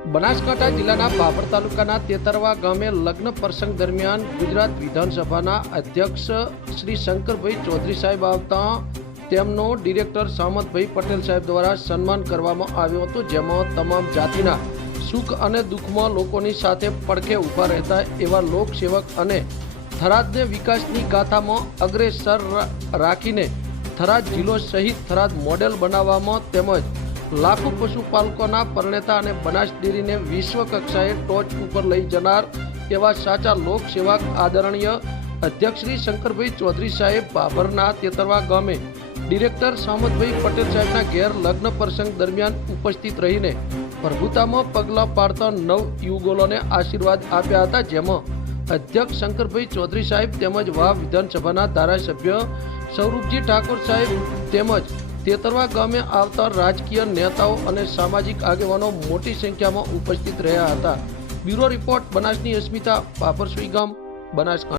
બનાસકાંઠા જિલ્લાના બાબર તાલુકાના તેતરવા ગામે લગ્ન પ્રસંગ દરમિયાન ગુજરાત વિધાનસભાના અધ્યક્ષ શ્રી શંકરભાઈ ચૌધરી સાહેબ આવતા તેમનો ડિરેક્ટર સામતભાઈ પટેલ સાહેબ દ્વારા સન્માન કરવામાં આવ્યું હતું, જેમાં તમામ જાતિના સુખ અને દુઃખમાં લોકોની સાથે પડખે ઊભા રહેતા એવા લોકસેવક અને થરાદને વિકાસની ગાથામાં અગ્રેસર રાખીને થરાદ જિલ્લો સહિત થરાદ મોડેલ બનાવવામાં તેમજ લાખો પશુપાલકોના પરણેતા અને બનાસ ડેરીને વિશ્વ કક્ષાએ ટોચ ઉપર લઈ જનાર એવા સાચા લોકસેવક આદરણીય અધ્યક્ષ શ્રી શંકરભાઈ ચૌધરી સાહેબ બાબરના તેતરવા ગામે ડિરેક્ટર સામતભાઈ પટેલ સાહેબના ઘેર લગ્ન પ્રસંગ દરમિયાન ઉપસ્થિત રહીને પ્રભુતામાં પગલાં પાડતા નવ યુગલોને આશીર્વાદ આપ્યા હતા, જેમાં અધ્યક્ષ શંકરભાઈ ચૌધરી સાહેબ તેમજ વાવ વિધાનસભાના ધારાસભ્ય સૌરભજી ઠાકોર સાહેબ તેમજ તેતરવા ગામે આવતા રાજકીય નેતાઓ અને સામાજિક આગેવાનો મોટી સંખ્યામાં ઉપસ્થિત રહ્યા હતા। બ્યુરો રિપોર્ટ બનાસની અસ્મિતા, બાબર સુઈગામ, બનાસકાંઠા।